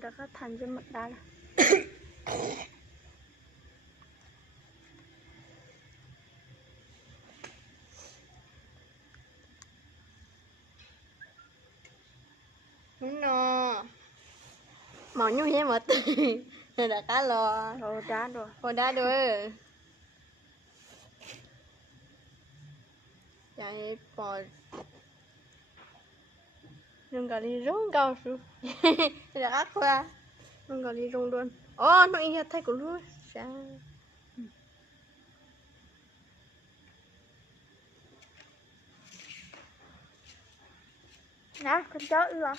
đã có thành cho mật đá là đúng nó màu nhu hết mật đã cá lò rồi đá rồi còn đã được chạy bò rừng cà ri rong cao su đã cá khoa rừng cà ri rong luôn ô nó ý thay của luôn sao nè con chó ư à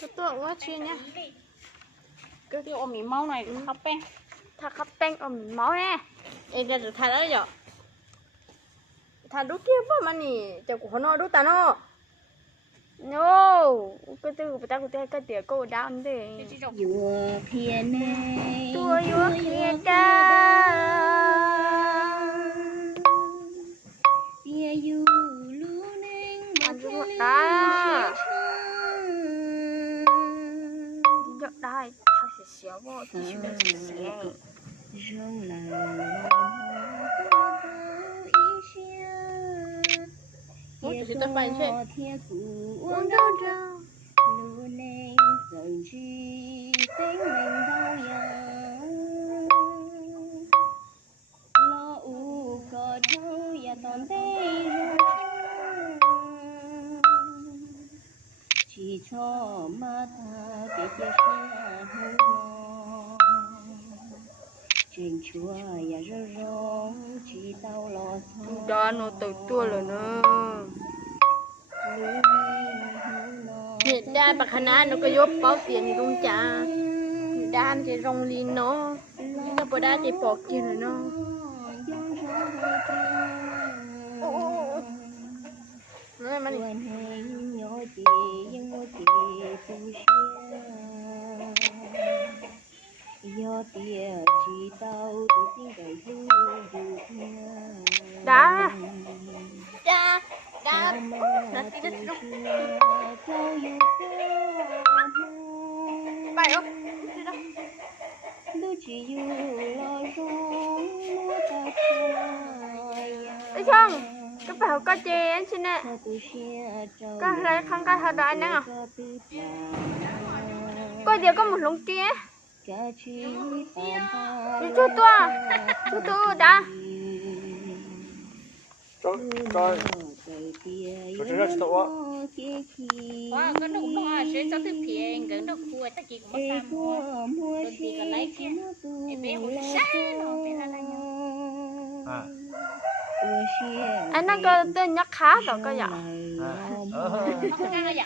cái tượng quá chuyên nhá cái cái ôm mì máu này khóc beng thà khắp beng ẩm máu nè em ra được thay đó rồi thà đút kia quá mà nè chào của nó đút ta nó no cái từ của ta cái tỉa cô đam thế vừa thiên tua vừa thiên ta tia du lu neng ăn chút một đá giọt đá thật sự xéo vô thì chúng ta sẽ xéo rong là tia có tia cũ uống đâu đâu lu neng dần chi tính mình đau yang lo u có đâu ya toàn tê chỉ cho mà ta cái chia sẻ hông lo trên chùa ya rơ rong chỉ tao lo thôi đó nó tự tua rồi nữa nhiệt đa bạc hana nó có giúp bao tiền thì không trả đan cái rong lin nó nó bỏ đá thì bỏ kia rồi nó nói mà đi do tia chỉ tao tự tin cái du đá đá đá tí đất lúc bài không lu chỉ yêu lo rong lu ta thấy không cái bảo có chè anh xin nè có lấy không có hạt đá nữa à coi giờ có một lồng kia chú tua đã coi tôi rất là tốt quá cái nụ nó sẽ cho thứ phiền cái nụ cua ta chỉ có một cam thôi tôi chỉ còn lấy kia em bé hồi sáng nó bé là nhau anh đang có tên nhắc khá rồi có dạ nó không ra là dạ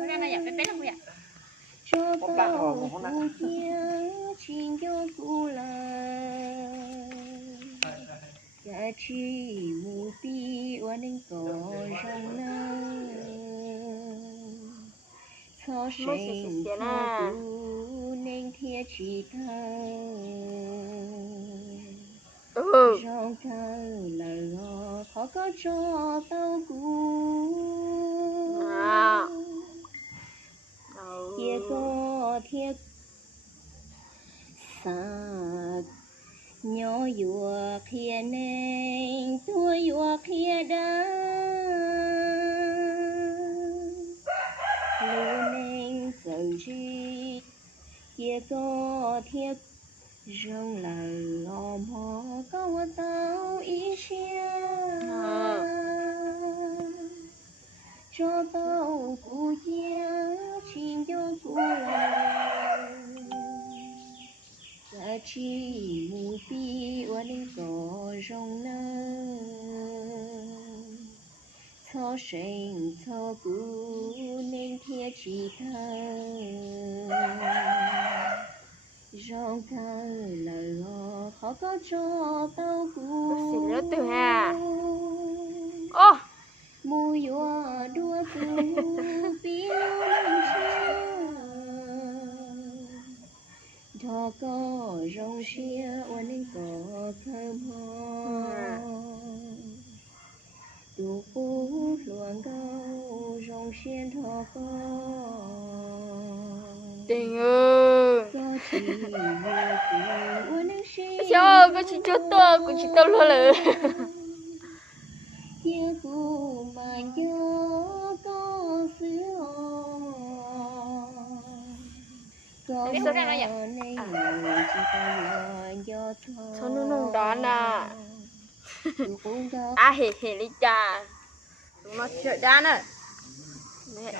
nó ra là dạ bé là không dạ không đặt rồi không đặt giá trị mù pi oan anh có rong na cho sinh cho tu nên thia chỉ thơ rong thơ là lo khó có cho tao cũ kia có thiết sạc nhỏ dùa kia nên tua dùa kia đã lu nên dần chi kia có thiết rong là lo mò có tao ý xia cho tao cụ chia chim cho cụ lòng giá trị mù pi oan anh có rong nơ cho sinh cho cụ nên thia chỉ thơ rong thơ là lo khó có cho tao cụ xin lỗi từ hà ô mùi hoa đua cụ pi lăng thọ có rong xia oan anh có thơm ho tu phú luồng cao rong Tình ơi. Sao có chỉ cho tôi, có chỉ tao luôn rồi. Cái số ra nó vậy. Sao nó nông đó nè. À hề đi cha. Chúng nó chuyện đá nè.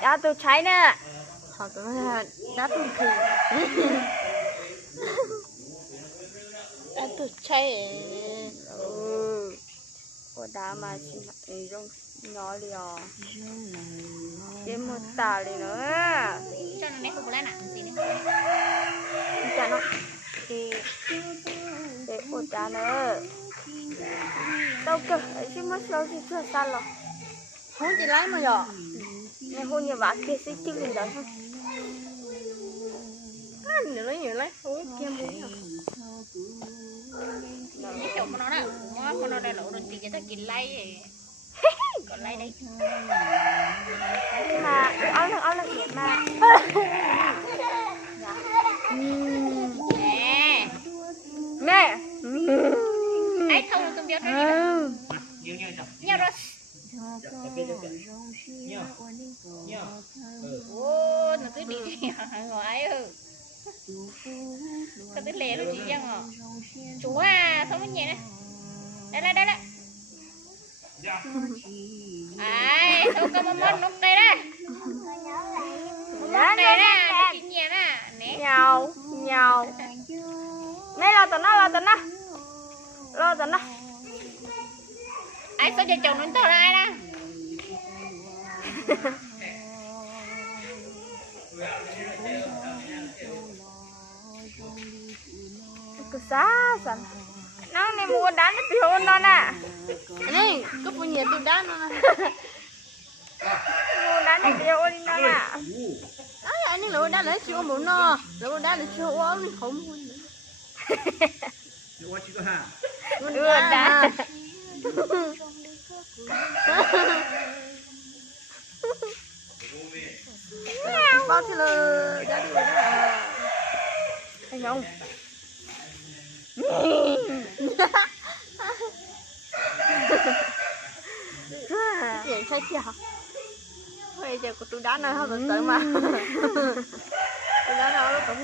Đá tôi cháy nè. Họ tụi nó đá tôi khỉ. Đá tôi cháy. Có đá mà xin rong nhỏ liò. Đến một tà đi nữa. Cho nó nét không lên nặng gì nữa. Chả nó. Để cô cha nữa. Đâu cơ, xin mất lâu thì chưa xa rồi. Không chỉ lấy mà giờ. Nghe hôn như bà kia sẽ chứ lên đó thôi. Nhiều lấy, không kia muốn nào. Cái chỗ của nó đó, con nó đây lộ đồn tiền cho ta kìm lấy vậy. Còn lấy đây. Mà, áo lực hiệp mà. Nè. Mẹ. Ai không tôi biết nó đi. Nhau rồi. Ô, nó cứ đi ngoài ơi. Sao cứ lè nó chị dân à. Chú à, sao nó nhẹ nè. Đây. Ai, sao có một món nút đây đó. Một món đây đó, nó chị nhẹ nè. Nè. Nhau. Nè lo tao nó. Ai sao cho chồng nó tao ra ai đó. Cứ xa. Nó này mua đá nó tiêu nó nè. Này, cứ phụ nhiệt tôi đá nó nè. Mua đá nó tiêu đi nó nè. Đấy, anh ấy lụa đá lấy chưa muốn nó. Lụa đá lấy chưa uống đi không mua nữa. Đưa đá. Bao thì là đá đi rồi đó. Anh không? Vậy sao chả? Bây giờ của tôi đá nơi không tự mà. Tôi đá nó cũng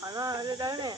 hỏi nó đó nè.